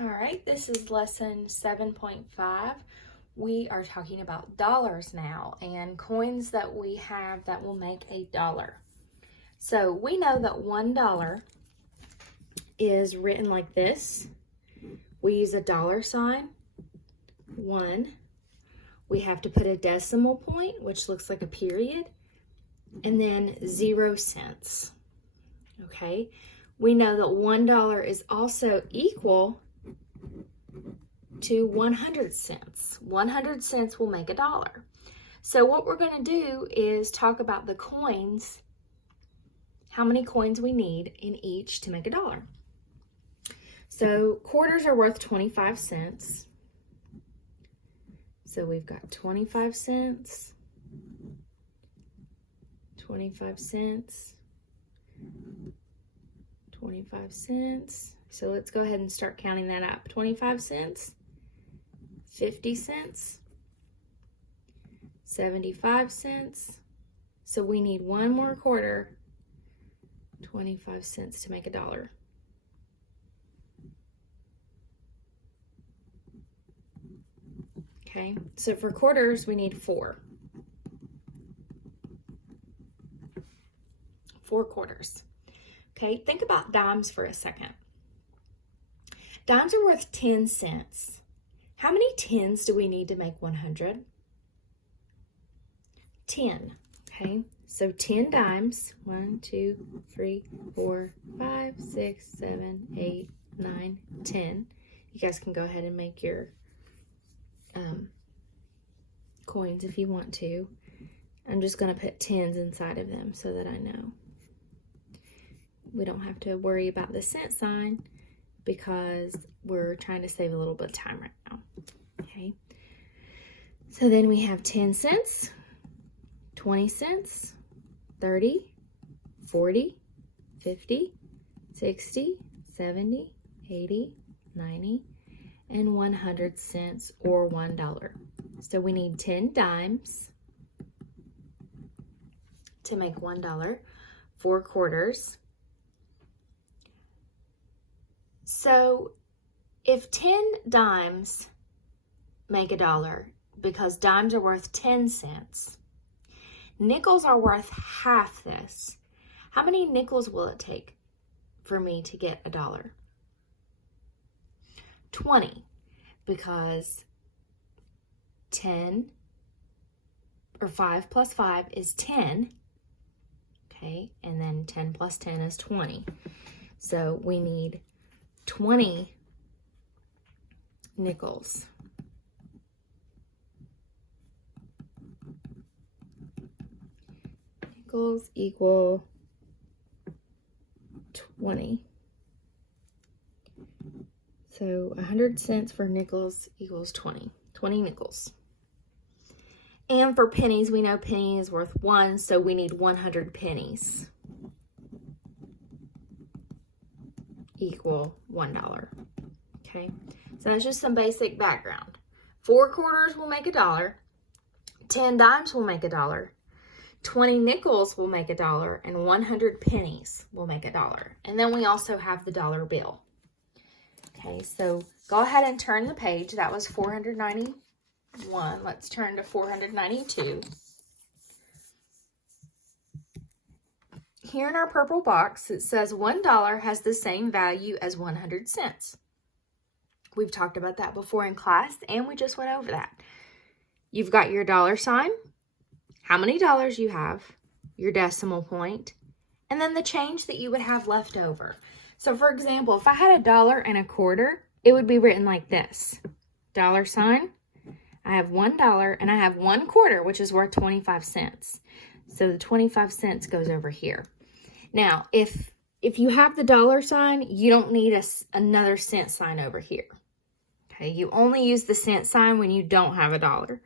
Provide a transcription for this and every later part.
All right, this is lesson 7.5. We are talking about dollars now and coins that we have that will make a dollar. So we know that $1 is written like this. We use a dollar sign, 1. We have to put a decimal point, which looks like a period, and then 0 cents. Okay, we know that $1 is also equal to 100 cents. 100 cents will make a dollar. So what we're going to do is talk about the coins, how many coins we need in each to make a dollar. So quarters are worth 25 cents. So we've got 25 cents, 25 cents, 25 cents. So let's go ahead and start counting that up. 25 cents, 50 cents, 75 cents. So we need one more quarter, 25 cents to make a dollar. Okay, so for quarters, we need 4. 4 quarters. Okay, think about dimes for a second. Dimes are worth 10 cents. How many tens do we need to make 100? 10. Okay, so 10 dimes. 1, 2, 3, 4, 5, 6, 7, 8, 9, 10. You guys can go ahead and make your coins if you want to. I'm just going to put tens inside of them so that I know. We don't have to worry about the cent sign because we're trying to save a little bit of time right now. Okay, so then we have 10 cents, 20 cents, 30, 40, 50, 60, 70, 80, 90, and 100 cents or $1. So we need 10 dimes to make $1, 4 quarters. So if 10 dimes make a dollar, because dimes are worth 10 cents, nickels are worth half this. How many nickels will it take for me to get a dollar? 20, because 10 or 5 plus 5 is 10. Okay, and then 10 plus 10 is 20. So we need 20 nickels. Nickels equal 20. So 100 cents for nickels equals 20. 20 nickels. And for pennies, we know penny is worth 1, so we need 100 pennies equal $1. Okay, so that's just some basic background. 4 quarters will make a dollar. 10 dimes will make a dollar. 20 nickels will make a dollar, and 100 pennies will make a dollar. And then we also have the dollar bill. Okay, so go ahead and turn the page. That was 491. Let's turn to 492. Here in our purple box, it says $1 has the same value as 100 cents. We've talked about that before in class, and we just went over that. You've got your dollar sign, how many dollars you have, your decimal point, and then the change that you would have left over. So for example, if I had $1.25, it would be written like this. Dollar sign, I have $1 and I have 1 quarter, which is worth 25 cents. So the 25 cents goes over here. Now, if you have the dollar sign, you don't need another cent sign over here. Okay, you only use the cent sign when you don't have a dollar.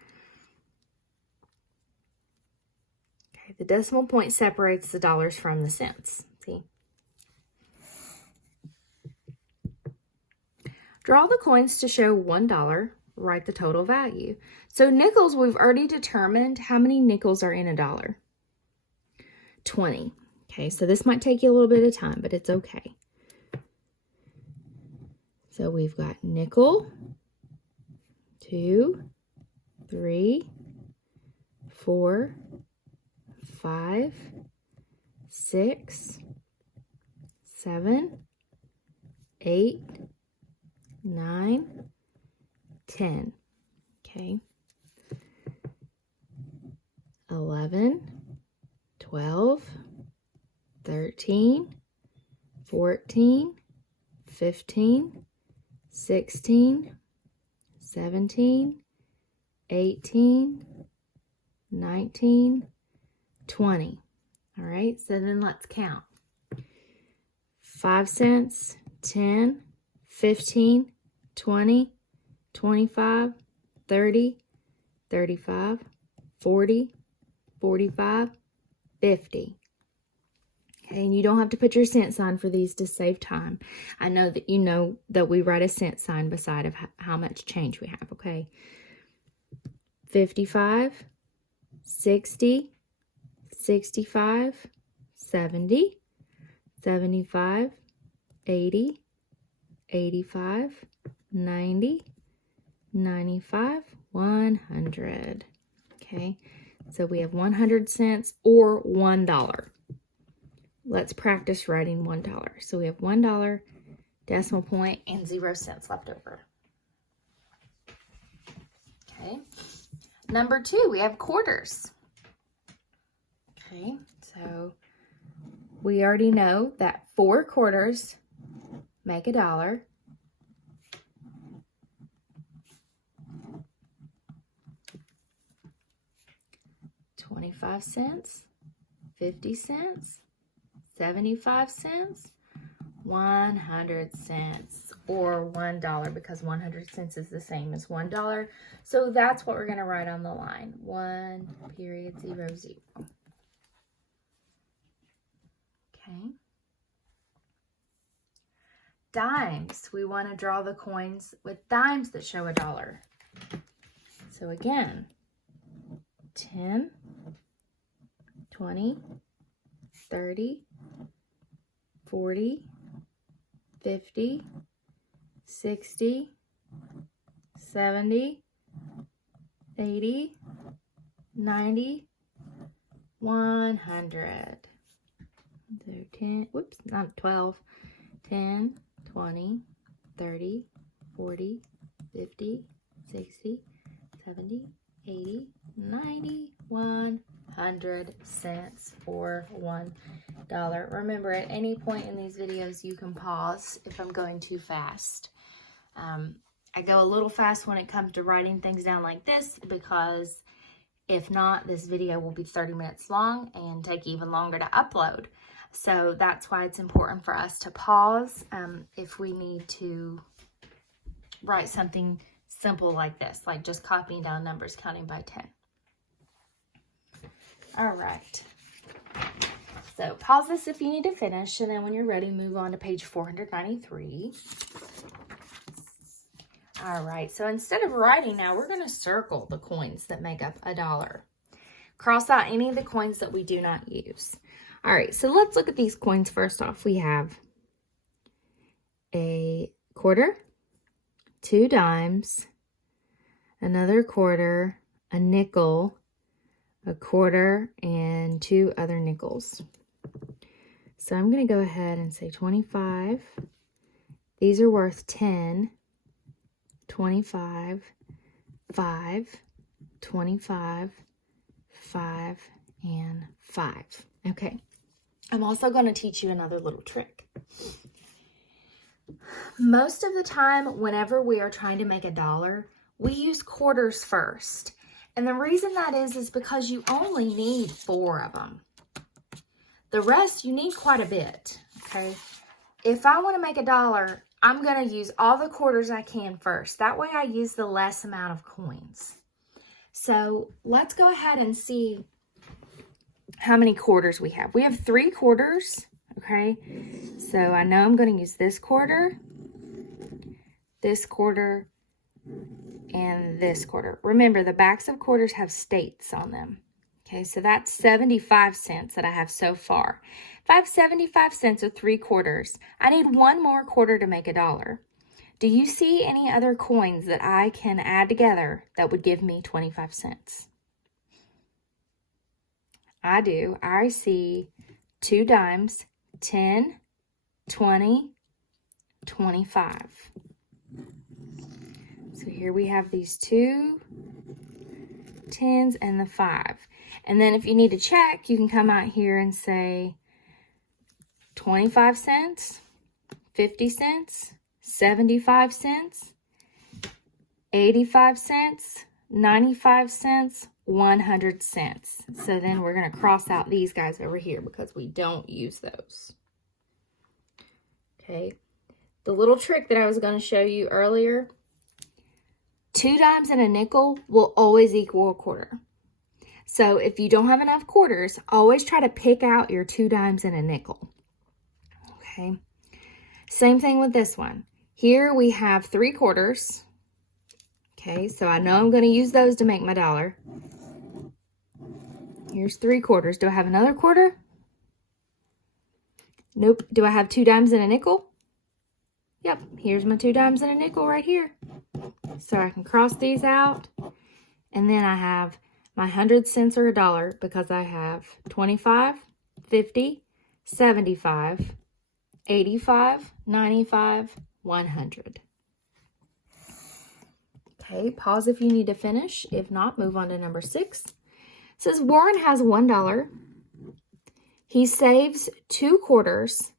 Okay, the decimal point separates the dollars from the cents. See? Draw the coins to show $1. Write the total value. So nickels, we've already determined how many nickels are in a dollar. 20. Okay, so this might take you a little bit of time, but it's okay. So we've got nickel, 2, 3, 4, 5, 6, 7, 8, 9, 10. Okay. 11, 12, 13, 14, 15, 16, 17, 18, 19, 20. All right, so then let's count. 5 cents, 10, 15, 20, 25, 30, 35, 40, 45, 50. Okay, and you don't have to put your cent sign for these to save time. I know that you know that we write a cent sign beside of how much change we have, okay? 55, 60, 65, 70, 75, 80, 85, 90, 95, 100. Okay, so we have 100 cents or $1. Let's practice writing $1. So we have $1, decimal point, and 0 cents left over. Okay, number 2, we have quarters. Okay, so we already know that 4 quarters make $1. 25 cents, 50 cents, 75 cents, 100 cents, or $1, because 100 cents is the same as $1. So that's what we're going to write on the line. 1.00. Okay. Dimes. We want to draw the coins with dimes that show $1. So again, 10, 20, 30, 40, 50, 60, 70, 80, 90, 100. So 10, whoops, not 12, 10, 20, 30, 40, 50, 60, 70, 80, 90, 100 cents or $1. Remember, at any point in these videos, you can pause if I'm going too fast. I go a little fast when it comes to writing things down like this, because if not, this video will be 30 minutes long and take even longer to upload. So that's why it's important for us to pause if we need to write something simple like this, like just copying down numbers, counting by 10. All right. So pause this if you need to finish, and then when you're ready, move on to page 493. All right, so instead of writing now, we're going to circle the coins that make up $1. Cross out any of the coins that we do not use. All right, so let's look at these coins first off. We have a quarter, 2 dimes, another quarter, a nickel, a quarter, and 2 other nickels. So I'm going to go ahead and say 25. These are worth 10, 25, 5, 25, 5, and 5. Okay. I'm also going to teach you another little trick. Most of the time, whenever we are trying to make $1, we use quarters first. And the reason that is because you only need 4 of them. The rest, you need quite a bit, okay? If I want to make $1, I'm going to use all the quarters I can first. That way I use the less amount of coins. So let's go ahead and see how many quarters we have. We have 3 quarters, okay? So I know I'm going to use this quarter, and this quarter. Remember, the backs of quarters have states on them. Okay, so that's 75 cents that I have so far. If I have 75 cents or 3 quarters, I need 1 more quarter to make $1. Do you see any other coins that I can add together that would give me 25 cents? I do. I see 2 dimes, 10, 20, 25. So here we have these 2 10s and the 5. And then if you need to check, you can come out here and say 25 cents, 50 cents, 75 cents, 85 cents, 95 cents, 100 cents. So then we're going to cross out these guys over here because we don't use those. Okay. The little trick that I was going to show you earlier, 2 dimes and a nickel will always equal a quarter. So if you don't have enough quarters, always try to pick out your 2 dimes and a nickel. Okay. Same thing with this one. Here we have 3 quarters. Okay, so I know I'm going to use those to make my dollar. Here's 3 quarters. Do I have another quarter? Nope. Do I have 2 dimes and a nickel? Yep, here's my 2 dimes and a nickel right here. So I can cross these out. And then I have my 100 cents or a dollar because I have 25, 50, 75, 85, 95, 100. Okay, pause if you need to finish. If not, move on to number 6. It says Warren has $1. He saves 2 quarters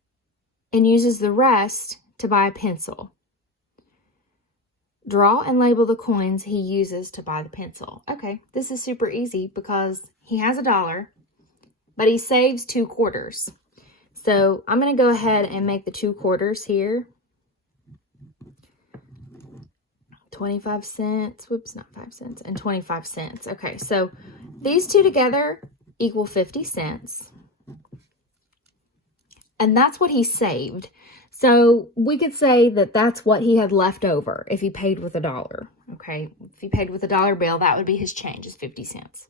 and uses the rest to buy a pencil. Draw and label the coins he uses to buy the pencil. Okay, this is super easy because he has $1, but he saves 2 quarters. So I'm going to go ahead and make the 2 quarters here. 25 cents, whoops, not 5 cents, and 25 cents. Okay, so these two together equal 50 cents. And that's what he saved. So we could say that that's what he had left over if he paid with $1. Okay, if he paid with a $1 bill, that would be his change, is 50 cents.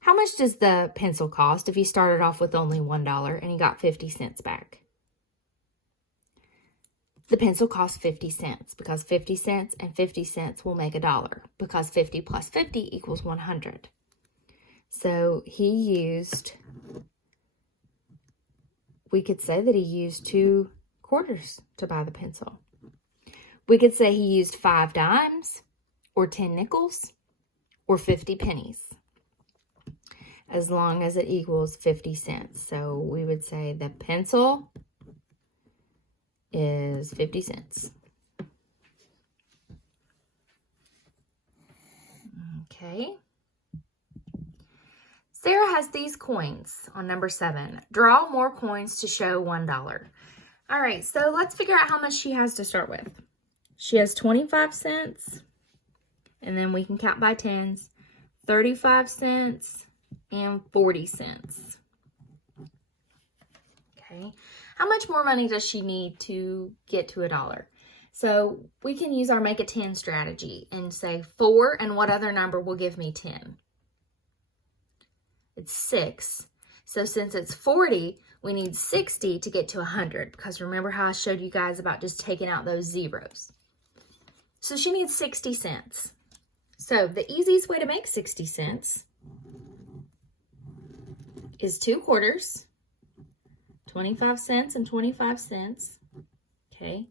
How much does the pencil cost if he started off with only $1 and he got 50 cents back? The pencil costs 50 cents because 50 cents and 50 cents will make $1 because 50 plus 50 equals 100. So he used, we could say that he used 2 quarters to buy the pencil. We could say he used 5 dimes or 10 nickels or 50 pennies, as long as it equals 50 cents. So we would say the pencil is 50 cents. Okay. Sarah has these coins on number 7. Draw more coins to show $1. All right, so let's figure out how much she has to start with. She has 25 cents, and then we can count by tens, 35 cents, and 40 cents. Okay. How much more money does she need to get to $1? So we can use our make a 10 strategy and say 4, and what other number will give me 10? It's 6. So since it's 40, we need 60 to get to 100, because remember how I showed you guys about just taking out those zeros. So she needs 60 cents. So the easiest way to make 60 cents is 2 quarters, 25 cents and 25 cents, okay,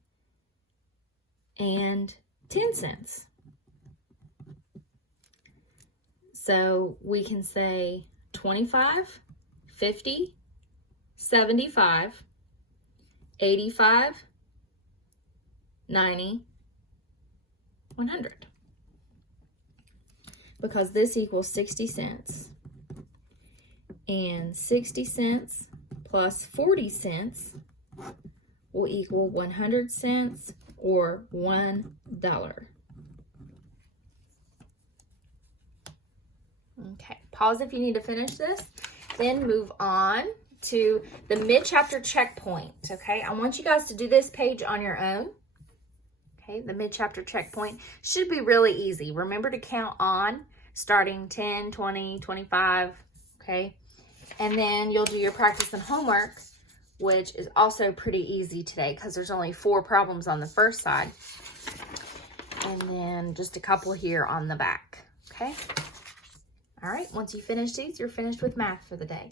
and 10 cents. So we can say 25, 50, 75, 85, 90, 100. Because this equals 60 cents. And 60 cents plus 40 cents will equal 100 cents or $1. Okay, pause if you need to finish this. Then move on to the mid-chapter checkpoint, okay? I want you guys to do this page on your own. Okay, the mid-chapter checkpoint should be really easy. Remember to count on starting 10, 20, 25, okay? And then you'll do your practice and homework which is also pretty easy today because there's only 4 problems on the first side. And then just a couple here on the back, okay? All right, once you finish these, you're finished with math for the day.